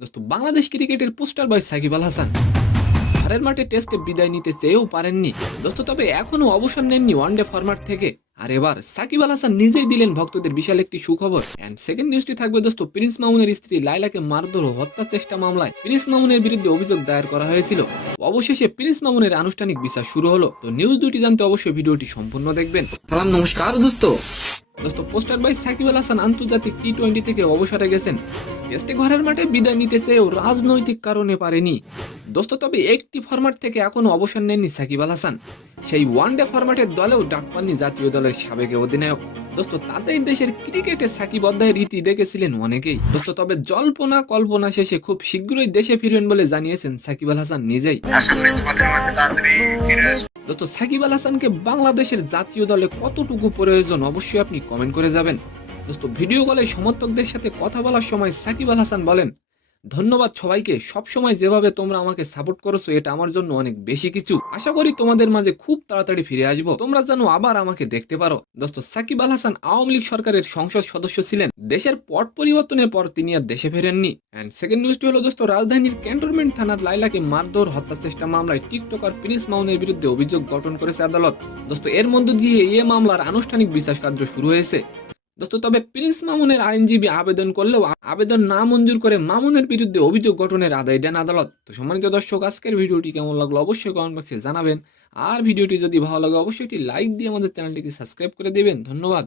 দোস্ত বাংলাদেশ ক্রিকেটের পোস্টার বয় সাকিব আল হাসান ঘরের মাঠে টেস্টে বিদায় নিতে চেয়েও পারেননি দোস্ত, তবে এখনো অবসর নেননি ওয়ানডে ফরম্যাট থেকে। আর এবার সাকিব আল হাসান নিজেই দিলেন ভক্তদের বিশাল একটি সুখবর। এন্ড সেকেন্ড নিউজটি থাকবে দোস্ত, প্রিন্স মামুনের স্ত্রী লাইলাকে মারধর ও হত্যা চেষ্টা মামলায় প্রিন্স মামুনের বিরুদ্ধে অভিযোগ দায়ের করা হয়েছিল। অবশেষে প্রিন্স মামুনের আনুষ্ঠানিক বিচার শুরু হলো। তো নিউজ দুটি জানতে অবশ্যই ভিডিওটি সম্পূর্ণ দেখবেন। সালাম, নমস্কার দোস্ত। পোস্টার বাই সাকিব আল হাসান আন্তর্জাতিক টি-20 থেকে অবসরে গেছেন। টেস্টে ঘরের মাঠে বিদায় নিতে চেয়েও রাজনৈতিক কারণে পারেনি দোস্ত, তবে একটি ফরম্যাট থেকে এখনো অবসর নেননি সাকিব আল হাসান। সেই ওয়ানডে ফরম্যাটের দলেও ডাক পাননি জাতীয় দলের সাবেক অধিনায়ক দোস্ত। তাতেই দেশের ক্রিকেটে সাকিব অধ্যায়ের রীতি দেখেছিলেন অনেকেই দোস্ত, তবে জল্পনা কল্পনা শেষে খুব শীঘ্রই দেশে ফিরবেন বলে জানিয়েছেন সাকিব আল হাসান নিজেই। দোস্ত, সাকিব আল হাসানকে বাংলাদেশের জাতীয় দলে কতটুকু প্রয়োজন অবশ্যই আপনি কমেন্ট করে যাবেন দোস্ত। ভিডিও কলে সমর্থকদের সাথে কথা বলার সময় সাকিব আল হাসান বলেন, ধন্যবাদ সবাইকে, সব সময় যেভাবে তোমরা আমাকে সাপোর্ট করেছো এটা আমার জন্য অনেক বেশি কিছু। আশা করি তোমাদের মাঝে খুব তাড়াতাড়ি ফিরে আসবো, তোমরা যেন আবার আমাকে দেখতে পারো দোস্ত। সাকিব আল হাসান আওয়ামী লীগ সরকারের সংসদ সদস্য ছিলেন। দেশের পট পরিবর্তনের পর তিনি আর দেশে ফেরেননি। এন্ড সেকেন্ড নিউজটি হলো দোস্ত, রাজধানীর ক্যান্টনমেন্ট থানার লাইলাকে মারধর হত্যা চেষ্টা মামলায় টিকটকার প্রিন্স মামুনের বিরুদ্ধে অভিযোগ গঠন করেছে আদালত দোস্ত। এর মধ্য দিয়ে এই মামলার আনুষ্ঠানিক বিচার কার্য শুরু হয়েছে দোস্ত। তবে প্রিন্স মামুনের আইনজীবী আবেদন করলেও আবেদন না মঞ্জুর করে মামুনের বিরুদ্ধে অভিযোগ গঠনের আদেশ দেন আদালত। তো সম্মানিত দর্শক, আজকের ভিডিওটি কেমন লাগলো অবশ্যই কমেন্ট বক্সে জানাবেন। আর ভিডিওটি যদি ভালো লাগে অবশ্যই একটি লাইক দিয়ে আমাদের চ্যানেলটিকে সাবস্ক্রাইব করে দিবেন। ধন্যবাদ।